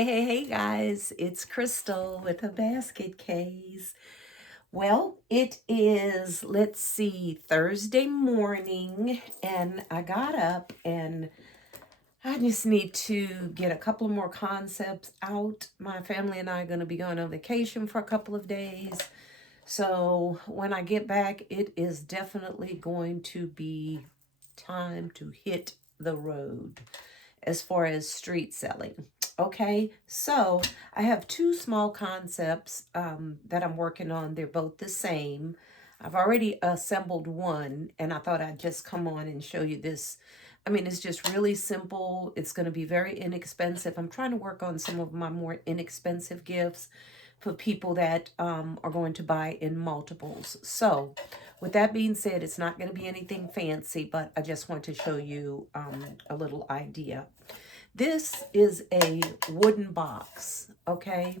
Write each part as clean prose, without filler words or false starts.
Hey guys, it's Crystal with a basket case. Well, it is, let's see, Thursday morning, and I got up and I just need to get a couple more concepts out. My family and I are going to be going on vacation for a couple of days. So when I get back, it is definitely going to be time to hit the road as far as street selling. Okay, so I have two small concepts that I'm working on. They're both the same. I've already assembled one, and I thought I'd just come on and show you this. I mean, it's just really simple. It's going to be very inexpensive. I'm trying to work on some of my more inexpensive gifts for people that are going to buy in multiples. So, with that being said, it's not going to be anything fancy, but I just want to show you a little idea. This is a wooden box, okay?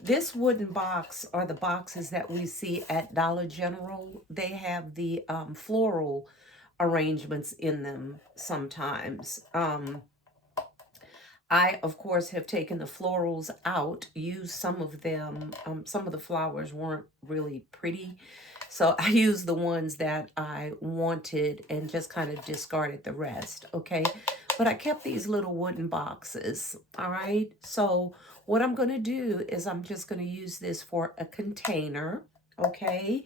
This wooden box are the boxes that we see at Dollar General. They have the floral arrangements in them sometimes. I, of course, have taken the florals out, used some of them. Some of the flowers weren't really pretty. So I used the ones that I wanted and just kind of discarded the rest, okay? But I kept these little wooden boxes, all right? So what I'm going to do is I'm just going to use this for a container, okay?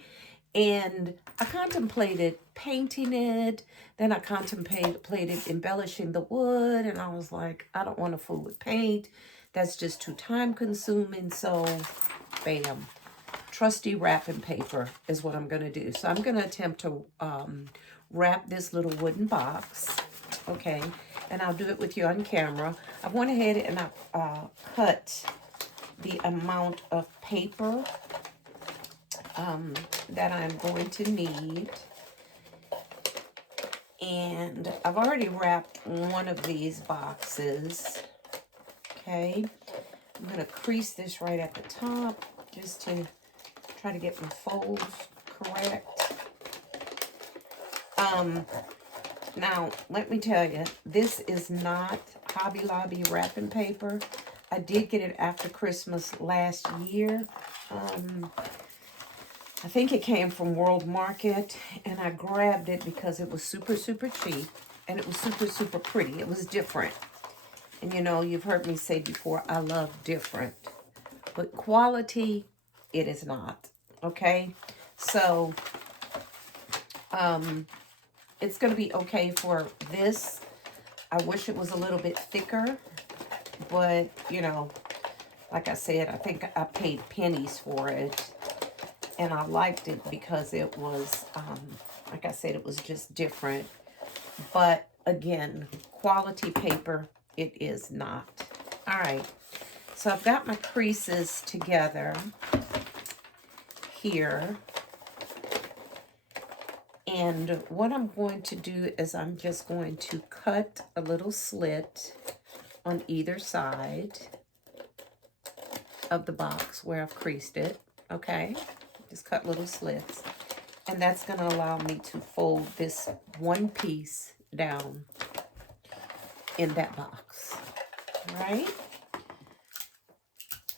And I contemplated painting it. Then I contemplated embellishing the wood. And I was like, I don't want to fool with paint. That's just too time consuming. So, bam. Trusty wrapping paper is what I'm going to do. So I'm going to attempt to wrap this little wooden box. Okay. And I'll do it with you on camera. I went ahead and I cut the amount of paper that I'm going to need. And I've already wrapped one of these boxes. Okay. I'm going to crease this right at the top just to try to get my folds correct. Now, let me tell you, this is not Hobby Lobby wrapping paper. I did get it after Christmas last year. I think it came from World Market, and I grabbed it because it was super, super cheap, and it was super, super pretty. It was different. And you know, you've heard me say before, I love different. But quality, it is not. Okay? So, it's going to be okay for this. I wish it was a little bit thicker, but, you know, like I said, I think I paid pennies for it. And I liked it because it was, like I said, it was just different. But again, quality paper, it is not. All right. So I've got my creases together here. And what I'm going to do is I'm just going to cut a little slit on either side of the box where I've creased it. Okay. Just cut little slits. And that's going to allow me to fold this one piece down in that box. All right?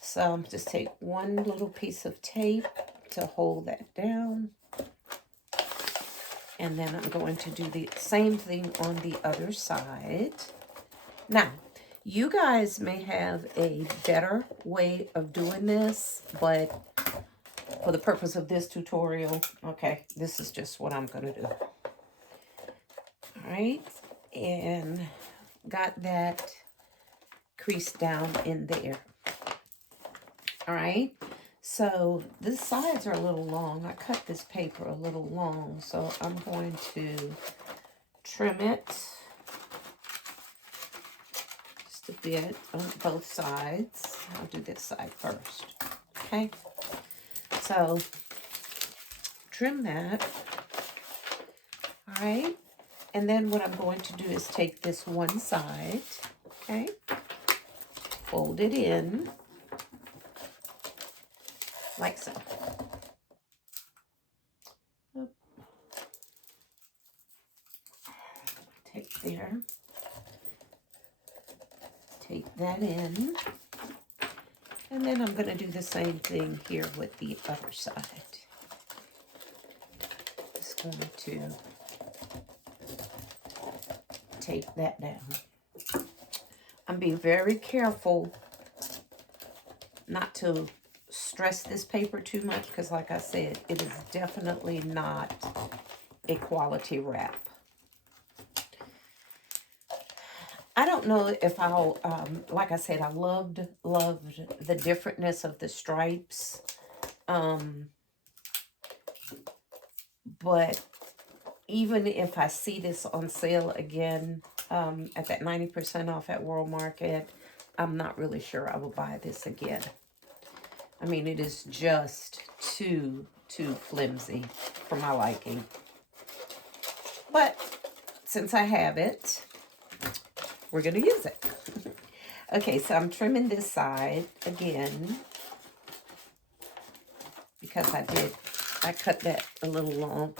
So just take one little piece of tape to hold that down. And then I'm going to do the same thing on the other side. Now, you guys may have a better way of doing this, but for the purpose of this tutorial, okay, this is just what I'm going to do. All right, and got that crease down in there. All right, so the sides are a little long. I cut this paper a little long, so I'm going to trim it just a bit on both sides. I'll do this side first. Okay, so trim that. All right, and then what I'm going to do is take this one side, okay, fold it in like so. Take there, take that in, And then I'm going to do the same thing here with the other side. Just going to tape that down. I'm being very careful not to stress this paper too much because, like I said, it is definitely not a quality wrap. I don't know if I'll, like I said, I loved the differentness of the stripes. But even if I see this on sale again at that 90% off at World Market, I'm not really sure I will buy this again. I mean, it is just too flimsy for my liking. But since I have it, we're going to use it. Okay, so I'm trimming this side again because I cut that a little long.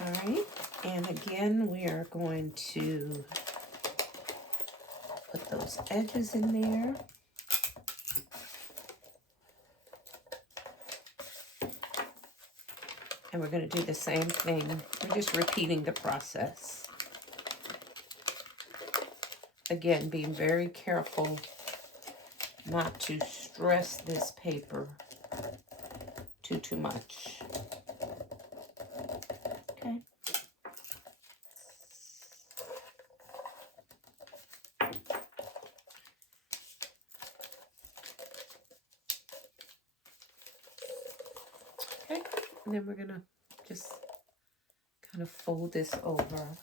All right, and again, we are going to put those edges in there. And we're going to do the same thing. We're just repeating the process. Again, being very careful not to stress this paper too much. Okay. Okay, and then we're going to just kind of fold this over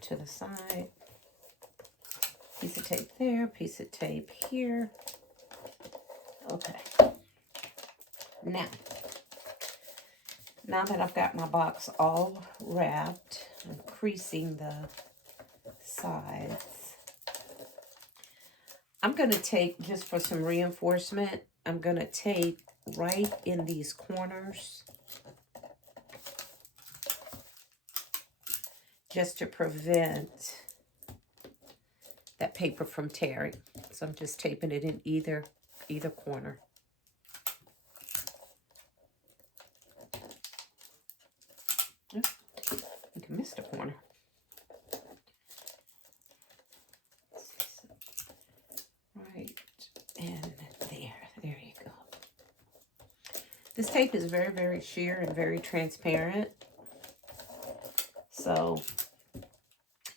to the side. Piece of tape there, piece of tape here. Okay. Now that I've got my box all wrapped, I'm creasing the sides. I'm going to tape, just for some reinforcement, I'm going to tape right in these corners just to prevent that paper from tearing. So I'm just taping it in either corner. I think I missed a corner. Right, and there you go. This tape is very, very sheer and very transparent, so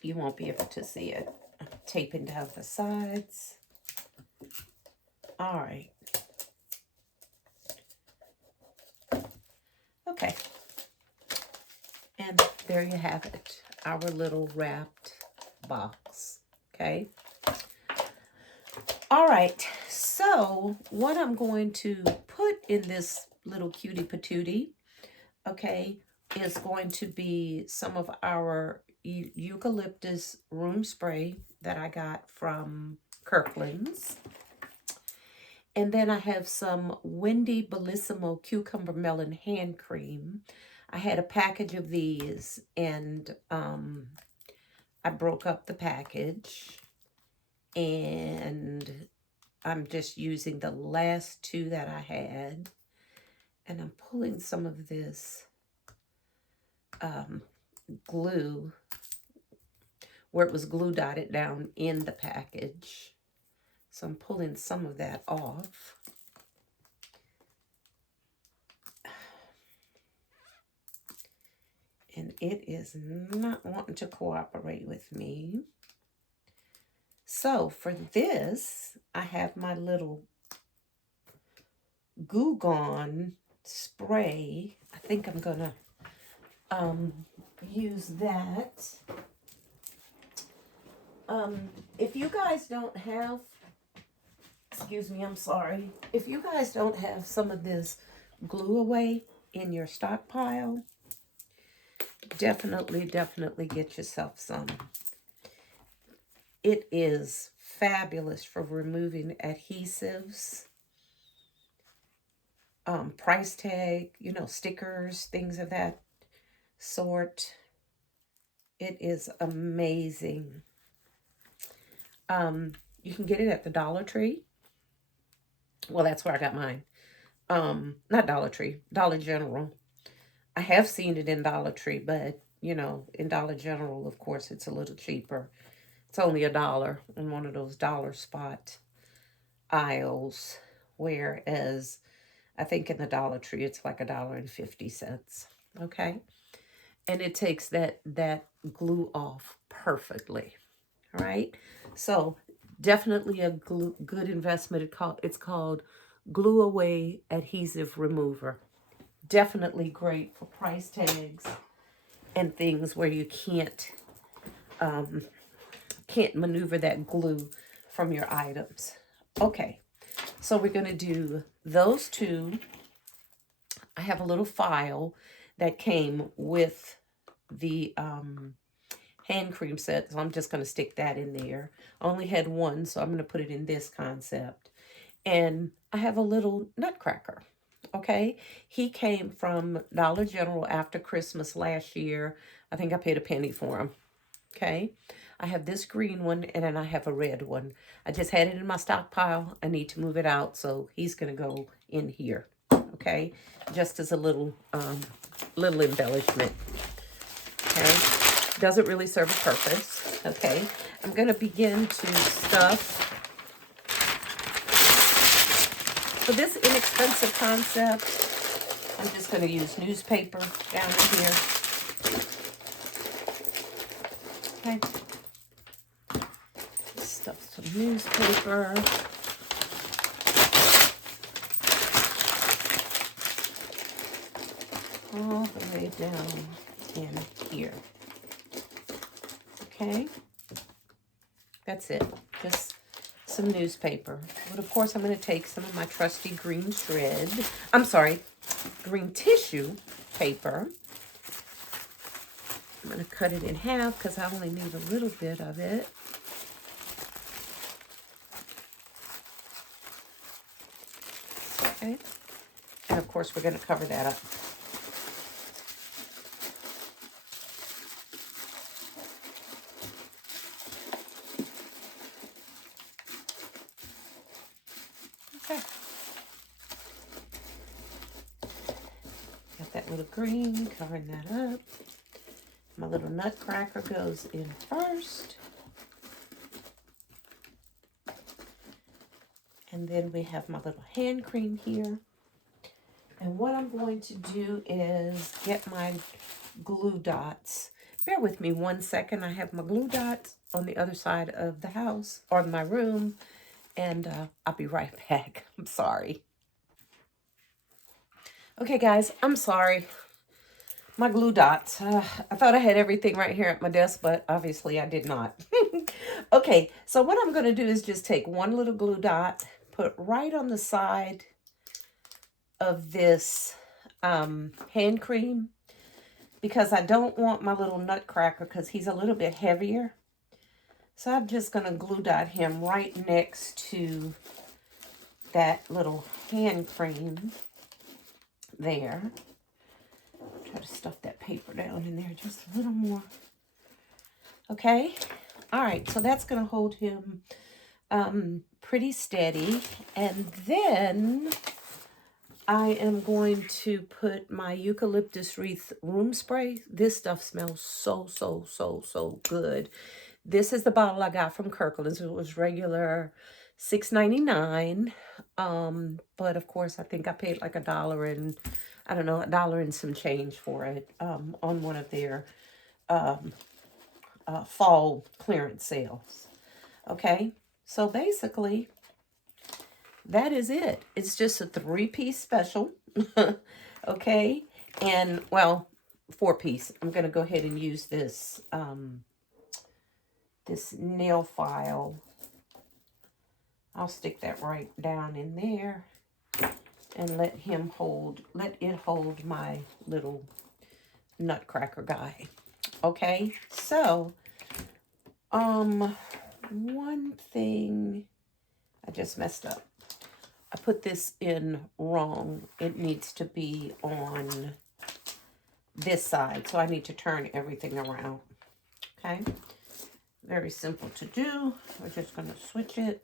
you won't be able to see it. I'm taping down the sides. All right. Okay. And there you have it, our little wrapped box. Okay. All right. So what I'm going to put in this little cutie patootie, okay, is going to be some of our eucalyptus room spray that I got from Kirkland's. And then I have some Wendy Bellissimo Cucumber Melon Hand Cream. I had a package of these, and I broke up the package. And I'm just using the last two that I had. And I'm pulling some of this glue where it was glue dotted down in the package. So I'm pulling some of that off. And it is not wanting to cooperate with me. So for this, I have my little Goo Gone spray. I think I'm gonna use that. If you guys don't have, excuse me, I'm sorry. If you guys don't have some of this glue away in your stockpile, definitely get yourself some. It is fabulous for removing adhesives, price tag, you know, stickers, things of that sort. It is amazing. You can get it at the Dollar Tree. Well, that's where I got mine. Not Dollar Tree, Dollar General. I have seen it in Dollar Tree, but in Dollar General, of course, it's a little cheaper. It's only $1 in one of those dollar spot aisles, whereas I think in the Dollar Tree it's like $1.50. Okay, and it takes that glue off perfectly. All right, so definitely a good investment. It's called Glue Away Adhesive Remover. Definitely great for price tags and things where you um, can't maneuver that glue from your items. Okay, so we're going to do those two. I have a little file that came with the hand cream set, so I'm just going to stick that in there. I only had one, so I'm going to put it in this concept. And I have a little nutcracker. Okay, he came from Dollar General after Christmas last year. I think I paid a penny for him. Okay, I have this green one and then I have a red one. I just had it in my stockpile. I need to move it out, so he's gonna go in here. Okay, just as a little embellishment. Okay, doesn't really serve a purpose. Okay, I'm gonna begin to stuff. For this inexpensive concept, I'm just going to use newspaper down in here. Okay. Stuff some newspaper. All the way down in here. Okay. That's it. Just some newspaper. But of course, I'm going to take some of my trusty green green tissue paper. I'm going to cut it in half because I only need a little bit of it. Okay. And of course, we're going to cover that up. Okay. Got that little green, covering that up. My little nutcracker goes in first. And then we have my little hand cream here. And what I'm going to do is get my glue dots. Bear with me 1 second. I have my glue dots on the other side of the house, or my room, and I'll be right back. I'm sorry. Okay, guys, I'm sorry. My glue dots. I thought I had everything right here at my desk, but obviously I did not. Okay, so what I'm going to do is just take one little glue dot, put right on the side of this hand cream, because I don't want my little nutcracker, because he's a little bit heavier. So I'm just going to glue dot him right next to that little hand cream there. Try to stuff that paper down in there just a little more. Okay. All right. So that's going to hold him pretty steady. And then I am going to put my eucalyptus wreath room spray. This stuff smells so good. This is the bottle I got from Kirkland's. It was regular $6.99. But of course, I think I paid like $1 and I don't know, $1 and some change for it on one of their fall clearance sales. Okay, so basically, that is it. It's just a 3-piece special. Okay, and well, 4-piece. I'm gonna go ahead and use this this nail file. I'll stick that right down in there and let it hold my little nutcracker guy. Okay, so one thing I just messed up. I put this in wrong. It needs to be on this side, so I need to turn everything around. Okay, Very simple to do. We're just going to switch it.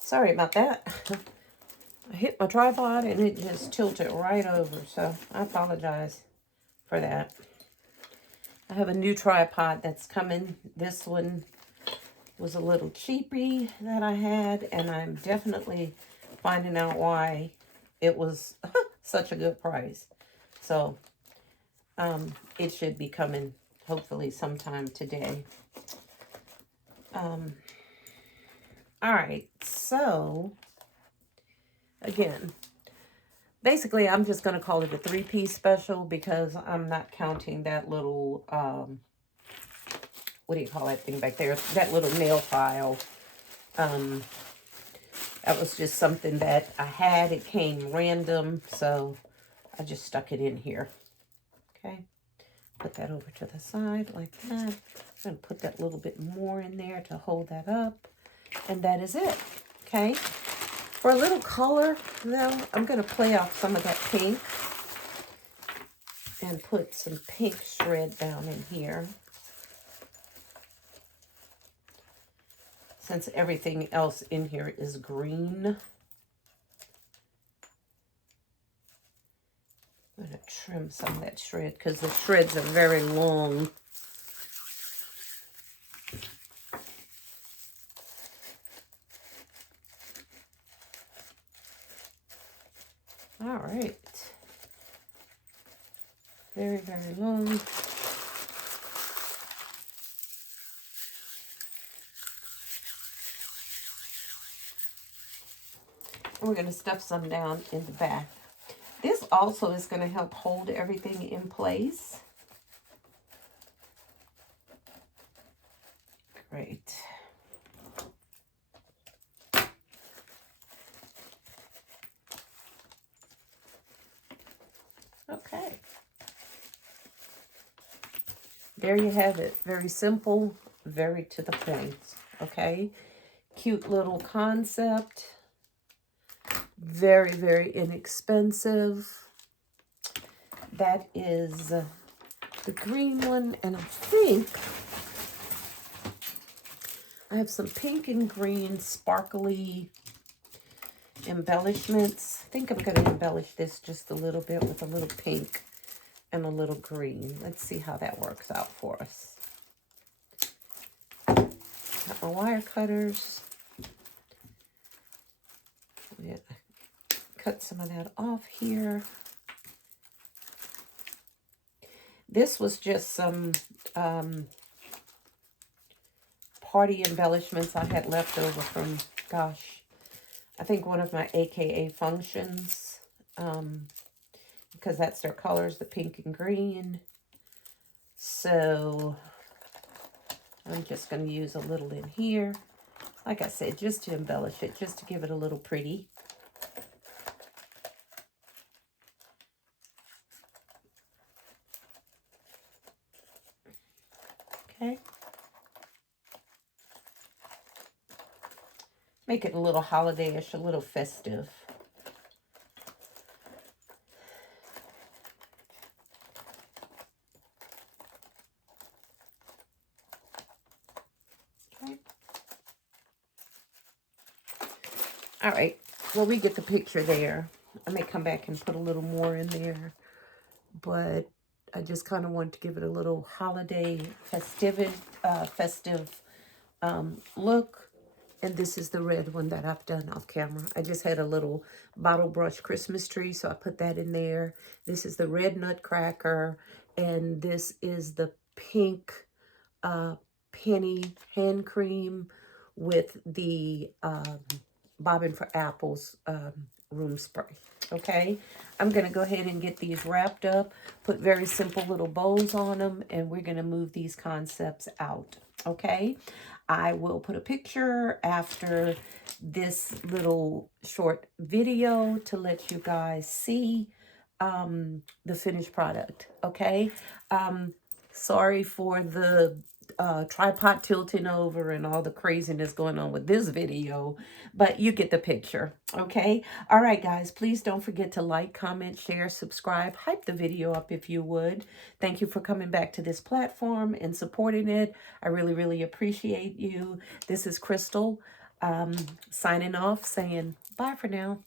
Sorry about that. I hit my tripod and it just tilted right over, so I apologize for that. I have a new tripod that's coming. This one was a little cheapy that I had, and I'm definitely finding out why it was such a good price. So, it should be coming hopefully sometime today. All right, so again, basically I'm just going to call it a 3-piece special because I'm not counting that little, what do you call that thing back there? That little nail file. That was just something that I had. It came random, so I just stuck it in here. Okay, put that over to the side like that. I'm going to put that little bit more in there to hold that up. And that is it, okay? For a little color, though, I'm going to play off some of that pink and put some pink shred down in here. Since everything else in here is green, I'm going to trim some of that shred because the shreds are very long. All right. Very, very long. We're going to stuff some down in the back. This also is going to help hold everything in place. Great. Okay. There you have it. Very simple, very to the point. Okay. Cute little concept. Very, very inexpensive. That is the green one. And I think I have some pink and green sparkly embellishments. I think I'm going to embellish this just a little bit with a little pink and a little green. Let's see how that works out for us. Got my wire cutters. Cut some of that off here. This was just some party embellishments I had left over from, gosh, I think one of my AKA functions, because that's their colors, the pink and green. So I'm just going to use a little in here. Like I said, just to embellish it, just to give it a little pretty. Okay. Make it a little holiday-ish, a little festive. Okay. All right. Well, we get the picture there. I may come back and put a little more in there, but I just kind of want to give it a little holiday festive look. And this is the red one that I've done off camera. I just had a little bottle brush Christmas tree, so I put that in there. This is the red nutcracker, and this is the pink penny hand cream with the Bobbin for Apples room spray. Okay, I'm going to go ahead and get these wrapped up, put very simple little bows on them, and we're going to move these concepts out. Okay, I will put a picture after this little short video to let you guys see the finished product. Okay, sorry for the tripod tilting over and all the craziness going on with this video, but you get the picture. Okay. All right, guys, please don't forget to like, comment, share, subscribe, hype the video up if you would. Thank you for coming back to this platform and supporting it. I really, really appreciate you. This is Crystal signing off, saying bye for now.